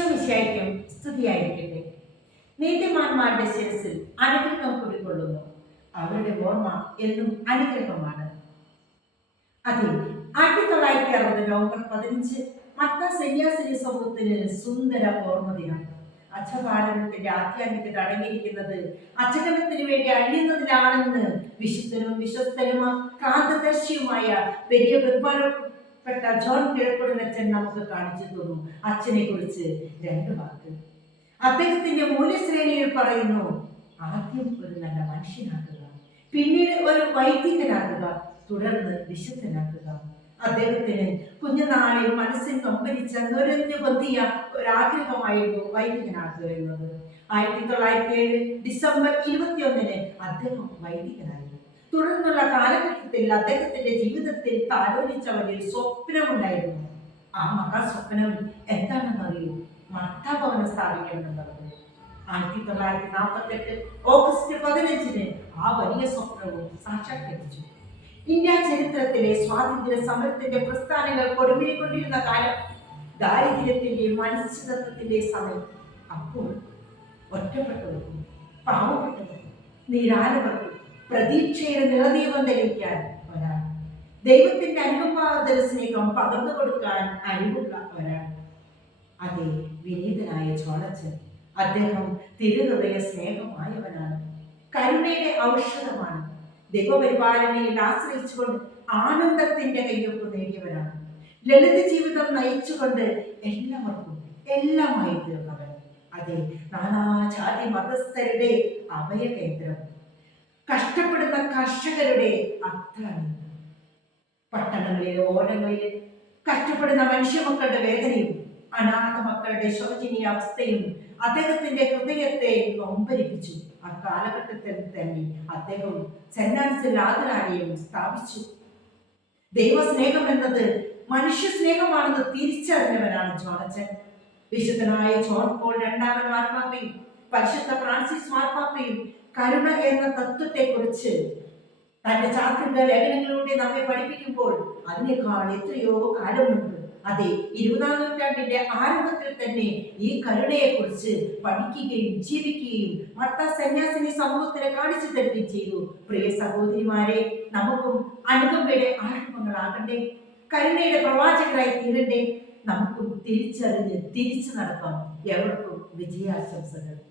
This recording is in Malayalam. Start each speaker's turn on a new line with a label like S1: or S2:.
S1: ഈശോ വിശാരിക്കും സ്തുതിയായിരിക്കട്ടെ. നീതിമാന്മാരുടെ ശിരസിൽ അനുഗ്രഹം കുടികൊള്ളുന്നു അവരുടെ ഓർമ്മ എന്നും അനുഗ്രഹമാണ്. അതെ ആയിരത്തി തൊള്ളായിരത്തി അറുപത് നവംബർ പതിനഞ്ച് മത്ത സന്യാസിനി സമൂഹത്തിന് സുന്ദര ഓർമ്മ ദിനം അച്ഛപാഠനത്തിന്റെ അടങ്ങിയിരിക്കുന്നത് അച്ഛനത്തിന് വേണ്ടി അഴിയുന്നതിലാണെന്ന് വിശുദ്ധനും വിശ്വസ്തനും കാന്തദർശിയുമായ പെരിയ ബഹുമാനം ബഹുമാനപ്പെട്ട ജോൺ കിഴക്കുടനച്ഛൻ നമുക്ക് കാണിച്ചു തന്നു. അച്ഛനെ കുറിച്ച് രണ്ട് വാക്ക്. അദ്ദേഹത്തിന്റെ മൂല്യശ്രേണിയിൽ പറയുന്നു ആദ്യം ഒരു നല്ല മനുഷ്യനാക്കുക പിന്നീട് ഒരു വൈദികനാക്കുക തുടർന്ന് വിശുദ്ധനാക്കുക. അദ്ദേഹത്തിന് കുഞ്ഞുനാളിൽ മനസ്സിൽ നൊമ്പരിച്ച നുരഞ്ഞു പൊന്തിയ ഒരാഗ്രഹമായിരുന്നു വൈദികനാക്കുക എന്നത്. ആയിരത്തി തൊള്ളായിരത്തി ഏഴ് ഡിസംബർ ഇരുപത്തിയൊന്നിന് അദ്ദേഹം വൈദികനായി. കാലഘട്ടത്തിൽ അദ്ദേഹത്തിന്റെ ജീവിതത്തിൽ താലോലിച്ച വലിയ സ്വപ്നമുണ്ടായിരുന്നു. ആ മഹാസ്വപ്നം എന്താണെന്ന് അറിയൂ മർത്താഭവനം സ്ഥാപിക്കണമെന്നുള്ളത് ആയിരത്തി തൊള്ളായിരത്തി നാൽപ്പത്തി എട്ട് ഓഗസ്റ്റ് പതിനഞ്ചിന് ആ വലിയ സ്വപ്നവും സാക്ഷാത്കരിച്ചു. ഇന്ത്യ ചരിത്രത്തിലെ സ്വാതന്ത്ര്യ സമരത്തിന്റെ പ്രസ്ഥാനങ്ങൾ കൊടുമ്പിരിക്കൊണ്ടിരുന്ന കാലം ദാരിദ്ര്യത്തിന്റെ മനുഷ്യതത്വത്തിന്റെ സമയം. അപ്പോൾ ഒറ്റപ്പെട്ടവർക്കും പാവപ്പെട്ടവർക്കും നിരാലവർക്കും പ്രതീക്ഷയുടെ നിറദീപം തെളിയിക്കാൻ ഒരാൾ. ദൈവത്തിന്റെ അനുകമ്പാദര സ്നേഹം പകർന്നു കൊടുക്കാൻ അറിവുള്ള ഒരാൾ. അതെ വിനീതനായ ചോളച്ചൻ. അദ്ദേഹം തിരുഹൃദയ സ്നേഹമായവനാണ്. കരുണയുടെ ഔഷധമാണ്. ദൈവപരിപാലനയിൽ ആശ്രയിച്ചുകൊണ്ട് ആനന്ദത്തിന്റെ കയ്യൊപ്പ് നേടിയവനാണ്. ലളിത ജീവിതം നയിച്ചുകൊണ്ട് എല്ലാവർക്കും എല്ലാമായി തീർന്നവൻ അതെ നാനാജാതി മതസ്ഥരുടെ അഭയകേന്ദ്രം. കഷ്ടപ്പെടുന്ന കർഷകരുടെ അത്രാണി പട്ടണങ്ങളിലെ ഓരങ്ങളിൽ കഷ്ടപ്പെടുന്ന മനുഷ്യമക്കളുടെ വേദനയും അനാഥ മക്കളുടെ ശോചനീയ അവസ്ഥയും അദ്ദേഹത്തിന്റെ ഹൃദയത്തെ നൊമ്പരിപ്പിച്ചു. ആ കാലഘട്ടത്തിൽ തന്നെ അദ്ദേഹം സെന്റാൻസിൽ ആദരാലയം സ്ഥാപിച്ചു. ദൈവസ്നേഹം എന്നത് മനുഷ്യ സ്നേഹമാണെന്ന് തിരിച്ചറിഞ്ഞവനാണ് ജോണച്ചൻ. വിശുദ്ധനായ ജോൺ പോൾ രണ്ടാമൻ മാർപ്പാപ്പയും പരിശുദ്ധ ഫ്രാൻസിസ് മാർപ്പാപ്പയും കരുണ എന്ന തത്വത്തെക്കുറിച്ച് തന്റെ ചാത്രിക ലേഖനങ്ങളിലൂടെ നമ്മെ പഠിപ്പിക്കുമ്പോൾ അതിനേക്കാൾ എത്രയോ കാലമുണ്ട്. അതെ ഇരുപതാം നൂറ്റാണ്ടിന്റെ ആരംഭത്തിൽ തന്നെ ഈ കരുണയെക്കുറിച്ച് പഠിക്കുകയും ജീവിക്കുകയും മത്ത സന്യാസിനി സമൂഹത്തിന് കാണിച്ചു തരികയും ചെയ്തു. പ്രിയ സഹോദരിമാരെ നമുക്കും അനുകമ്പയുടെ ആരംഭങ്ങളാകട്ടെ. കരുണയുടെ പ്രവാചകരായി തീരട്ടെ. നമുക്കും തിരിച്ചറിഞ്ഞ് തിരിച്ചു നടക്കാം. എവർക്കും വിജയാശംസകൾ.